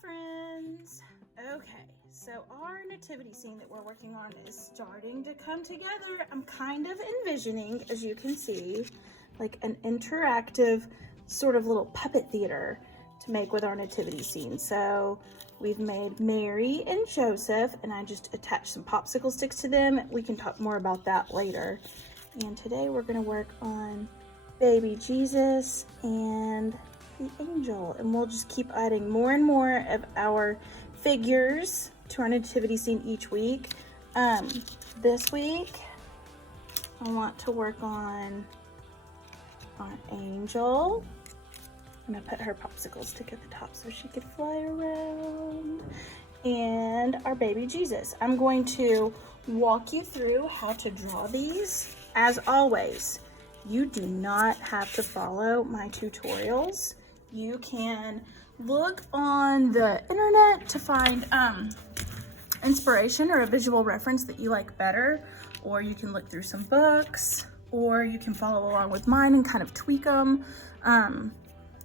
friends. Okay, so our nativity scene that we're working on is starting to come together. I'm kind of envisioning, as you can see, like an interactive sort of little puppet theater to make with our nativity scene. So we've made Mary and Joseph, and I just attached some popsicle sticks to them. We can talk more about that later. And today we're going to work on baby Jesus and the angel, and we'll just keep adding more and more of our figures to our nativity scene each week. This week I want to work on our angel. I'm gonna put her popsicle stick at the top so she could fly around, and our baby Jesus. I'm going to walk you through how to draw these. As always, you do not have to follow my tutorials. You can look on the internet to find inspiration or a visual reference that you like better, or you can look through some books, or you can follow along with mine and kind of tweak them.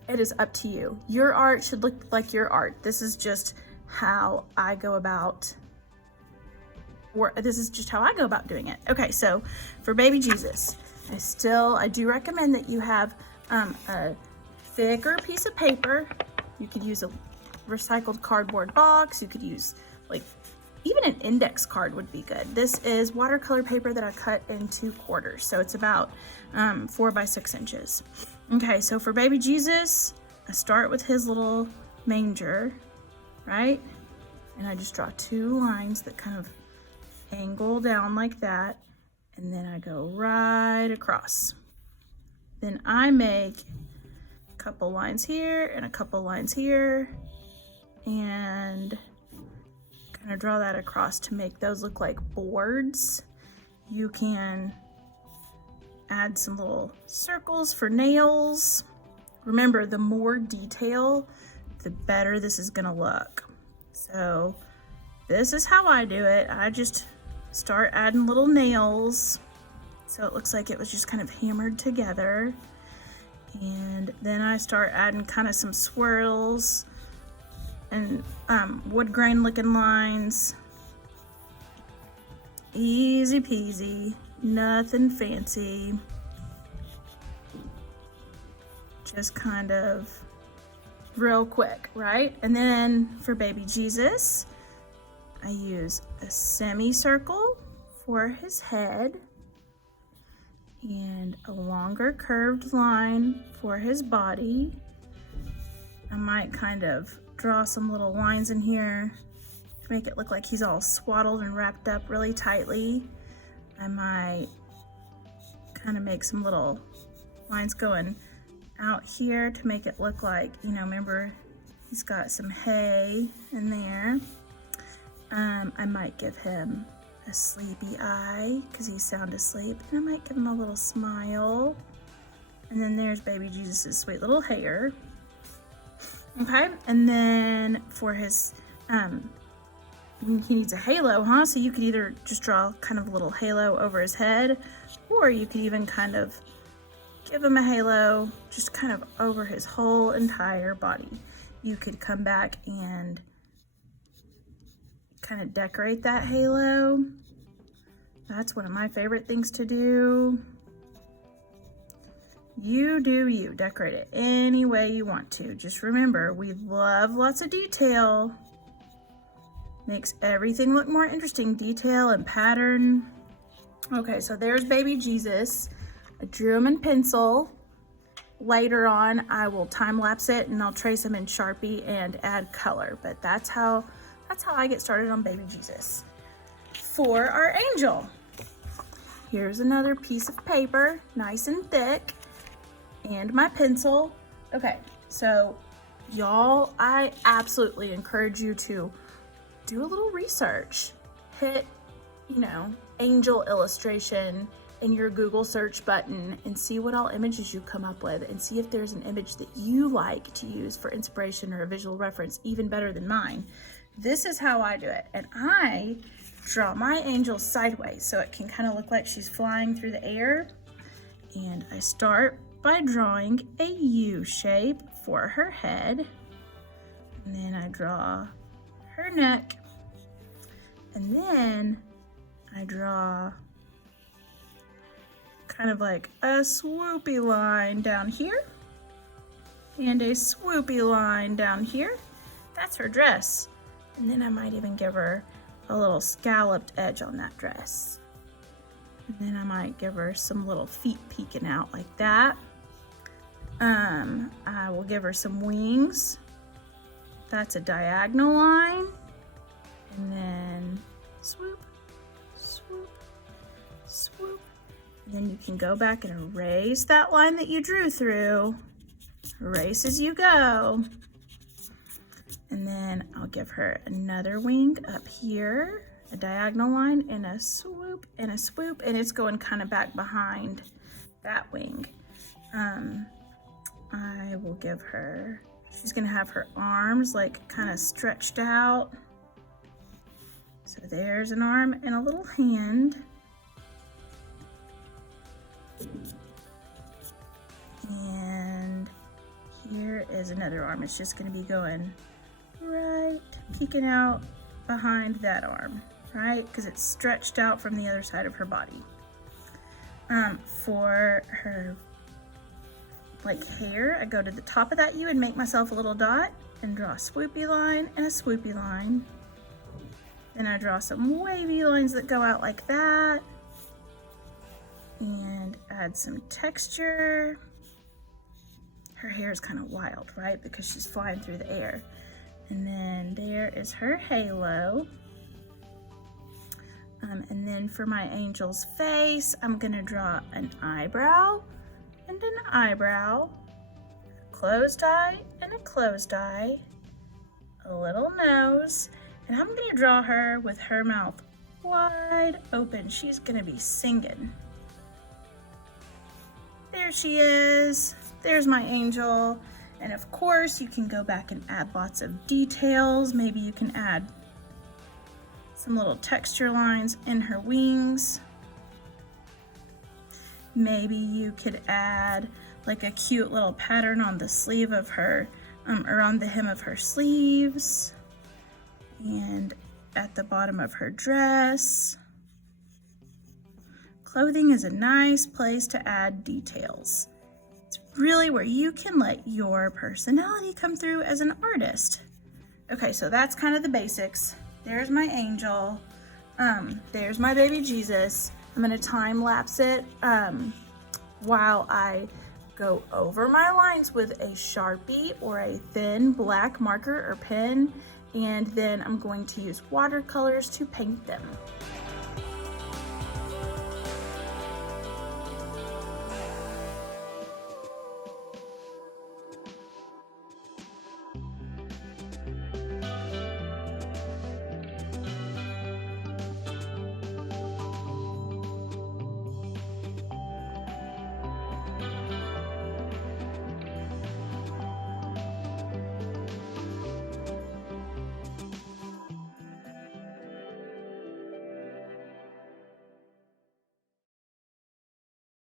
It is up to you. Your art should look like your art. This is just how I go about, or this is just how I go about doing it. Okay, so for baby Jesus, I do recommend that you have a thicker piece of paper. You could use a recycled cardboard box. You could use, like, even an index card would be good. This is watercolor paper that I cut into quarters, so it's about 4 by 6 inches. Okay, so for baby Jesus, I start with his little manger, right? And I just draw 2 lines that kind of angle down like that, and then I go right across. Then I make a couple lines here and a couple lines here, and kind of draw that across to make those look like boards. You can add some little circles for nails. Remember, the more detail, the better this is gonna look. So this is how I do it. I just start adding little nails so it looks like it was just kind of hammered together, and then I start adding kind of some swirls and wood grain looking lines. Easy peasy, nothing fancy, just kind of real quick, right? And then for baby Jesus, I use a semicircle for his head and a longer curved line for his body. I might kind of draw some little lines in here to make it look like he's all swaddled and wrapped up really tightly. I might kind of make some little lines going out here to make it look like, you know, remember he's got some hay in there. I might give him a sleepy eye because he's sound asleep, and I might give him a little smile. And then there's baby Jesus' sweet little hair. Okay, and then for his, he needs a halo, huh? So you could either just draw kind of a little halo over his head, or you could even kind of give him a halo just kind of over his whole entire body. You could come back and kind of decorate that halo. That's one of my favorite things to do. You do you. Decorate it any way you want to. Just remember, we love lots of detail. Makes everything look more interesting. Detail and pattern. Okay, so there's baby Jesus. I drew him in pencil. Later on, I will time lapse it and I'll trace him in Sharpie and add color. But that's how I get started on baby Jesus. For our angel, here's another piece of paper, nice and thick, and my pencil. Okay, so y'all, I absolutely encourage you to do a little research. Hit, you know, angel illustration in your Google search button and see what all images you come up with, and see if there's an image that you like to use for inspiration or a visual reference, even better than mine. This is how I do it, and I draw my angel sideways so it can kind of look like she's flying through the air. And I start by drawing a U shape for her head. And then I draw her neck. And then I draw kind of like a swoopy line down here and a swoopy line down here. That's her dress. And then I might even give her a little scalloped edge on that dress. And then I might give her some little feet peeking out like that. I will give her some wings. That's a diagonal line. And then swoop, swoop, swoop. And then you can go back and erase that line that you drew through. Erase as you go. And then I'll give her another wing up here, a diagonal line and a swoop, and it's going kind of back behind that wing. I will give her, she's gonna have her arms like kind of stretched out. So there's an arm and a little hand. And here is another arm. It's just gonna be going right, peeking out behind that arm, right? Because it's stretched out from the other side of her body. For her like hair, I go to the top of that U and make myself a little dot and draw a swoopy line and a swoopy line. Then I draw some wavy lines that go out like that and add some texture. Her hair is kind of wild, right? Because she's flying through the air. And then there is her halo. And then for my angel's face, I'm gonna draw an eyebrow and an eyebrow, a closed eye and a closed eye, a little nose, and I'm gonna draw her with her mouth wide open. She's gonna be singing. There she is. There's my angel. And of course, you can go back and add lots of details. Maybe you can add some little texture lines in her wings. Maybe you could add like a cute little pattern on the sleeve of her, or on the hem of her sleeves, and at the bottom of her dress. Clothing is a nice place to add details. It's really where you can let your personality come through as an artist. Okay, so that's kind of the basics. There's my angel. There's my baby Jesus. I'm gonna time lapse it while I go over my lines with a Sharpie or a thin black marker or pen, and then I'm going to use watercolors to paint them.